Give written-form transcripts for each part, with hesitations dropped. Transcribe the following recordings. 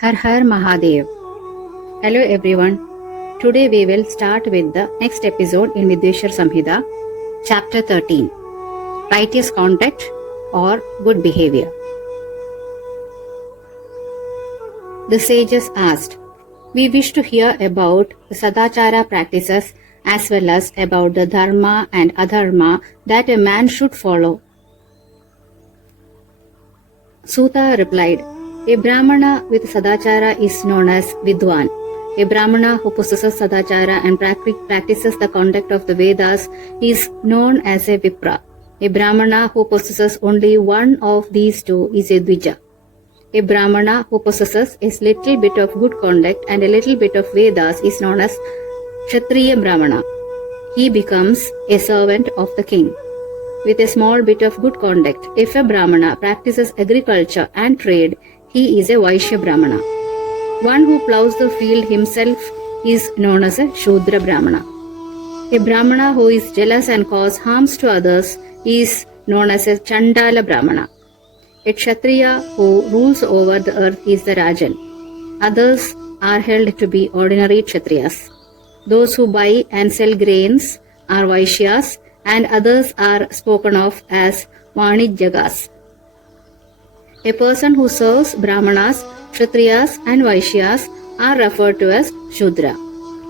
Har Har Mahadev. Hello everyone. Today we will start with the next episode in Vidyeswara Samhita, chapter 13. Righteous conduct or good behavior. The sages asked, we wish to hear about the Sadachara practices as well as about the Dharma and Adharma that a man should follow. Suta replied, a Brahmana with Sadachara is known as Vidwan. A Brahmana who possesses Sadachara and practices the conduct of the Vedas is known as a Vipra. A Brahmana who possesses only one of these two is a Dvija. A Brahmana who possesses a little bit of good conduct and a little bit of Vedas is known as Kshatriya Brahmana. He becomes a servant of the king. With a small bit of good conduct, if a Brahmana practices agriculture and trade, he is a Vaishya Brahmana. One who plows the field himself is known as a Shudra Brahmana. A Brahmana who is jealous and causes harms to others is known as a Chandala Brahmana. A Kshatriya who rules over the earth is the Rajan. Others are held to be ordinary Kshatriyas. Those who buy and sell grains are Vaishyas, and others are spoken of as Vanijyagas. A person who serves Brahmanas, Kshatriyas and Vaishyas are referred to as Shudra.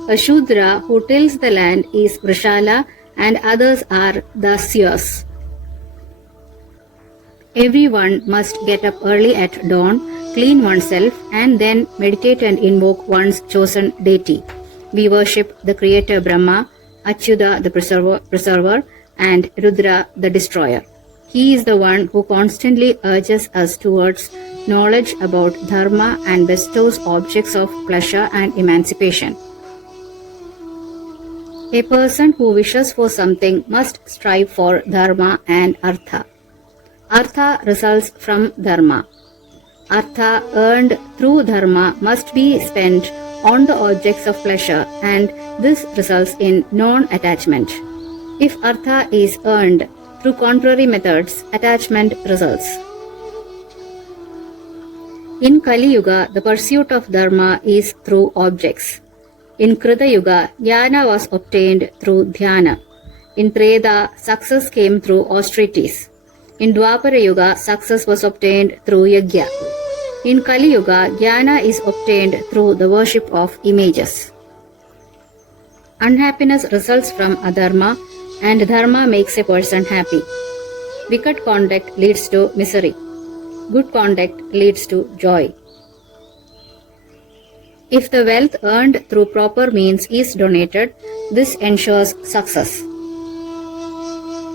A Shudra who tills the land is Vrishala and others are Dasyas. Everyone must get up early at dawn, clean oneself and then meditate and invoke one's chosen deity. We worship the creator Brahma, Achyuta the preserver and Rudra the destroyer. He is the one who constantly urges us towards knowledge about Dharma and bestows objects of pleasure and emancipation. A person who wishes for something must strive for Dharma and Artha. Artha results from Dharma. Artha earned through Dharma must be spent on the objects of pleasure, and this results in non-attachment. If Artha is earned through contrary methods, attachment results. In Kali Yuga, the pursuit of Dharma is through objects. In Krita Yuga, Jnana was obtained through Dhyana. In Treta, success came through austerities. In Dwapara Yuga, success was obtained through Yajna. In Kali Yuga, Jnana is obtained through the worship of images. Unhappiness results from adharma, and dharma makes a person happy. Wicked conduct leads to misery. Good conduct leads to joy. If the wealth earned through proper means is donated, this ensures success.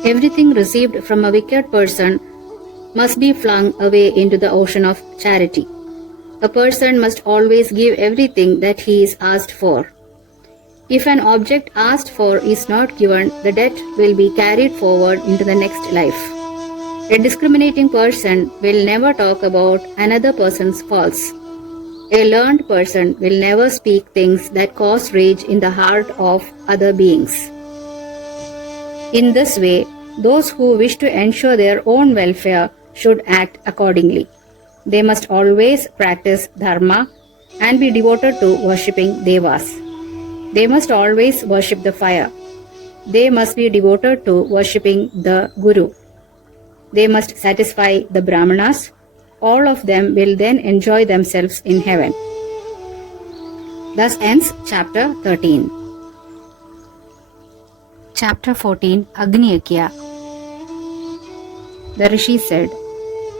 Everything received from a wicked person must be flung away into the ocean of charity. A person must always give everything that he is asked for. If an object asked for is not given, the debt will be carried forward into the next life. A discriminating person will never talk about another person's faults. A learned person will never speak things that cause rage in the heart of other beings. In this way, those who wish to ensure their own welfare should act accordingly. They must always practice dharma and be devoted to worshipping devas. They must always worship the fire. They must be devoted to worshipping the Guru. They must satisfy the Brahmanas. All of them will then enjoy themselves in heaven. Thus ends chapter 13. Chapter 14, Agni Yajna. The Rishi said,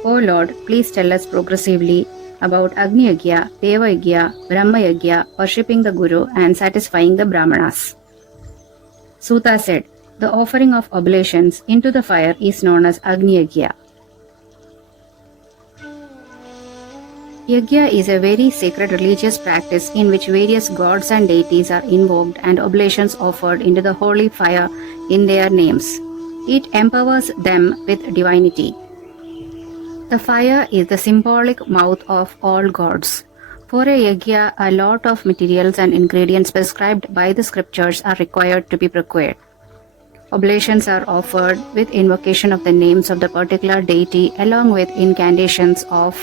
O Lord, please tell us progressively about Agni Yajna, Deva Yajna, Brahma Yajna, worshipping the Guru and satisfying the Brahmanas. Suta said, the offering of oblations into the fire is known as Agni Yajna. Yajna is a very sacred religious practice in which various gods and deities are invoked and oblations offered into the holy fire in their names. It empowers them with divinity. The fire is the symbolic mouth of all gods. For a yajna, a lot of materials and ingredients prescribed by the scriptures are required to be procured. Oblations are offered with invocation of the names of the particular deity along with incantations of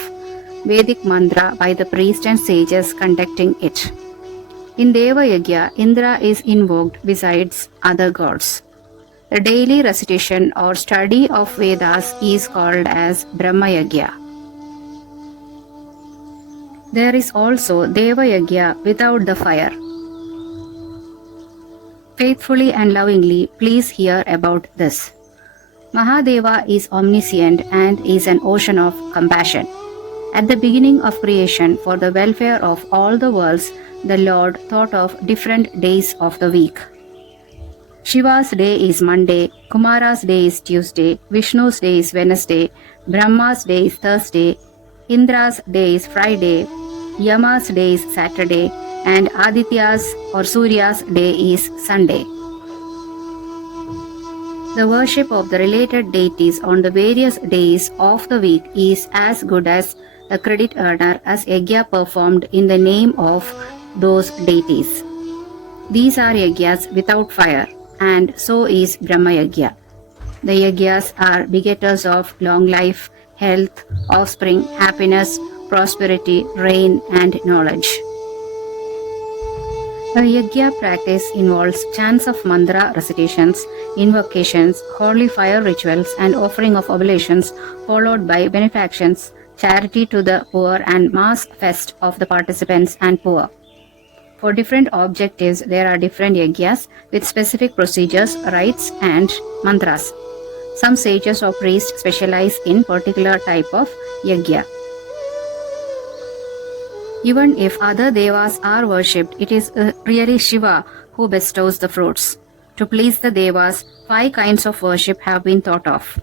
Vedic mantra by the priest and sages conducting it. In Deva Yajna, Indra is invoked besides other gods. The daily recitation or study of Vedas is called as Brahma Yajna. There is also Deva Yajna without the fire. Faithfully and lovingly, please hear about this. Mahadeva is omniscient and is an ocean of compassion. At the beginning of creation, for the welfare of all the worlds, the Lord thought of different days of the week. Shiva's day is Monday, Kumara's day is Tuesday, Vishnu's day is Wednesday, Brahma's day is Thursday, Indra's day is Friday, Yama's day is Saturday, and Aditya's or Surya's day is Sunday. The worship of the related deities on the various days of the week is as good as a credit earner as yajna performed in the name of those deities. These are yajnas without fire, and so is Brahma Yajna. The yajnas are begetters of long life, health, offspring, happiness, prosperity, rain, and knowledge. A yajna practice involves chants of mantra recitations, invocations, holy fire rituals, and offering of oblations, followed by benefactions, charity to the poor, and mass fest of the participants and poor. For different objectives, there are different yajnas with specific procedures, rites, and mantras. Some sages or priests specialize in particular type of yajna. Even if other devas are worshipped, it is really Shiva who bestows the fruits. To please the devas, 5 kinds of worship have been thought of.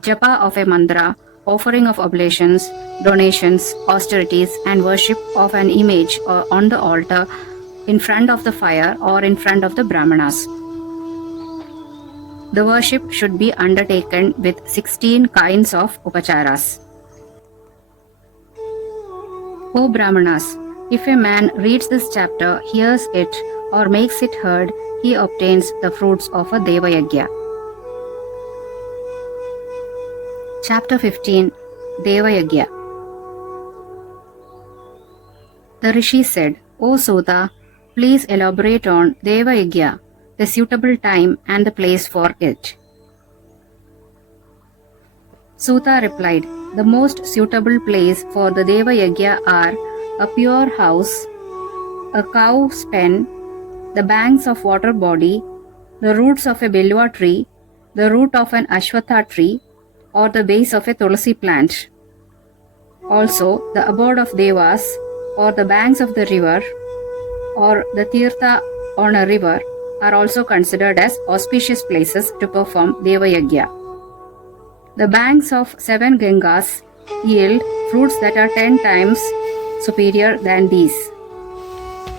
Japa of a mantra, offering of oblations, donations, austerities, and worship of an image on the altar in front of the fire or in front of the brahmanas. The worship should be undertaken with 16 kinds of upacharas. O Brahmanas, if a man reads this chapter, hears it, or makes it heard, he obtains the fruits of a Deva Yajna. Chapter 15, Deva Yajna. The Rishi said, O Sudha, please elaborate on Deva Yajna, the suitable time and the place for it. Sudha replied, the most suitable place for the Deva Yajna are a pure house, a cow's pen, the banks of water body, the roots of a bilwa tree, the root of an ashwatha tree, or the base of a tulsi plant. Also, the abode of devas, or the banks of the river, or the tirtha on a river, are also considered as auspicious places to perform Deva Yajna. The banks of 7 Gangas yield fruits that are 10 times superior than these.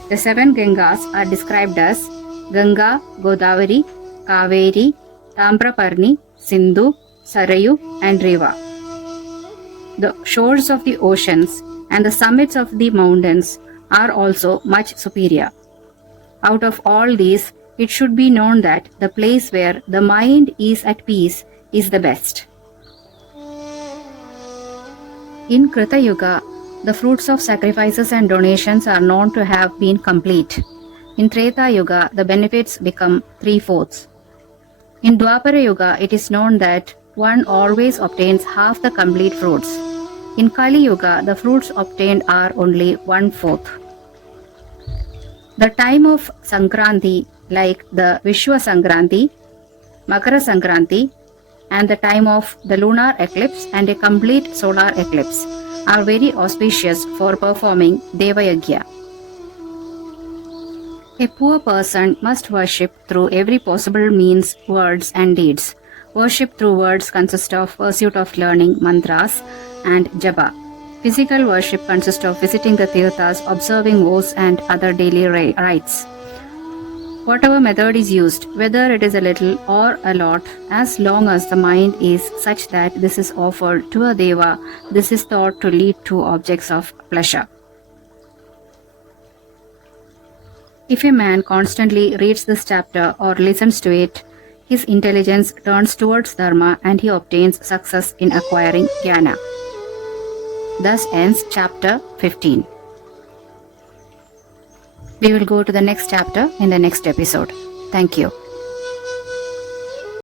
The 7 Gangas are described as Ganga, Godavari, Kaveri, Tambraparni, Sindhu, Sarayu, and Reva. The shores of the oceans and the summits of the mountains are also much superior. Out of all these, it should be known that the place where the mind is at peace is the best. In Krita Yuga, the fruits of sacrifices and donations are known to have been complete. In Treta Yuga, the benefits become 3/4. In Dwapara Yuga, it is known that one always obtains half the complete fruits. In Kali Yuga, the fruits obtained are only 1/4. The time of Sankranti, like the Vishwa Sankranti, Makara Sankranti, and the time of the lunar eclipse and a complete solar eclipse are very auspicious for performing Deva Yajna. A poor person must worship through every possible means, words, and deeds. Worship through words consists of pursuit of learning mantras and japa. Physical worship consists of visiting the tirthas, observing vows, and other daily rites. Whatever method is used, whether it is a little or a lot, as long as the mind is such that this is offered to a deva, this is thought to lead to objects of pleasure. If a man constantly reads this chapter or listens to it, his intelligence turns towards dharma and he obtains success in acquiring jnana. Thus ends chapter 15. We will go to the next chapter in the next episode. Thank you.